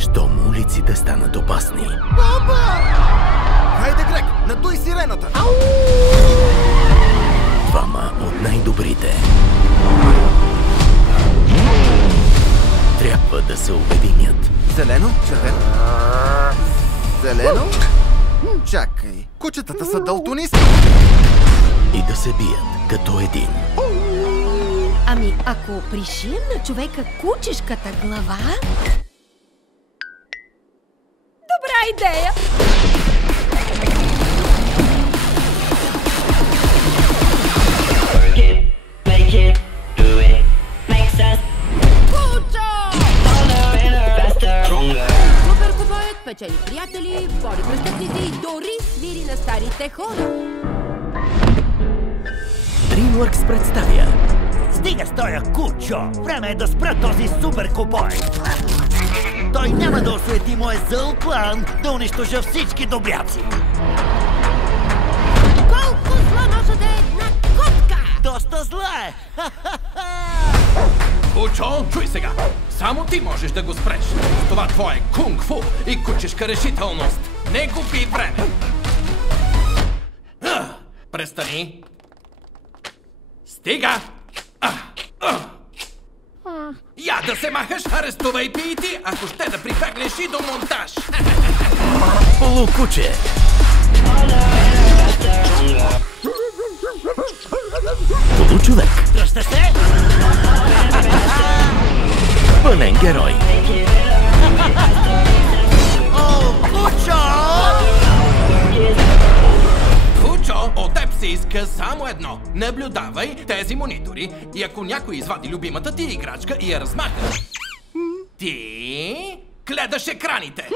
щом улиците станат опасни. Папа! Хайде, Грег, надуй сирената! Двама от най-добрите трябва да се обединят. Зелено, червено. Зелено? Чакай, кучетата са далтонисти. И да се бият като един. Ами, ако пришием на човека кучешката глава... Добра идея! Супер кубоят печели приятели, бори престъпници и дори свири на старите хора. DreamWorks представя Стига с тоя кучо! Време е да спра този супер кубой! Той няма да осуети моя зъл план да унищожа всички добряци! Колко зла може да е една котка? Доста зла е! Кучо, чуй сега! Само ти можеш да го спреш. С това твое кунг-фу и кучешка решителност. Не губи време! Престани! Стига! Я да се махаш, арестувай пиити, ако ще да прибегнеш и до монтаж! Полукуче. Получовек. Дръжте се! Пълен герой. О, кучо! Кучо, от теб се иска само едно. Наблюдавай тези монитори и ако някой извади любимата ти играчка и я размаха, ти гледаш екраните.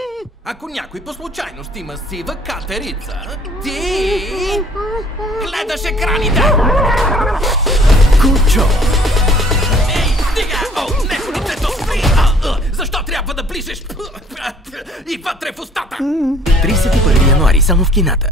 Ако някой по случайност има сива катерица, ти гледаш екраните. Кучо. Ей, стига! О, не, лицето спри! Защо трябва да ближеш и вътре в устата? 31 януари, само в кината.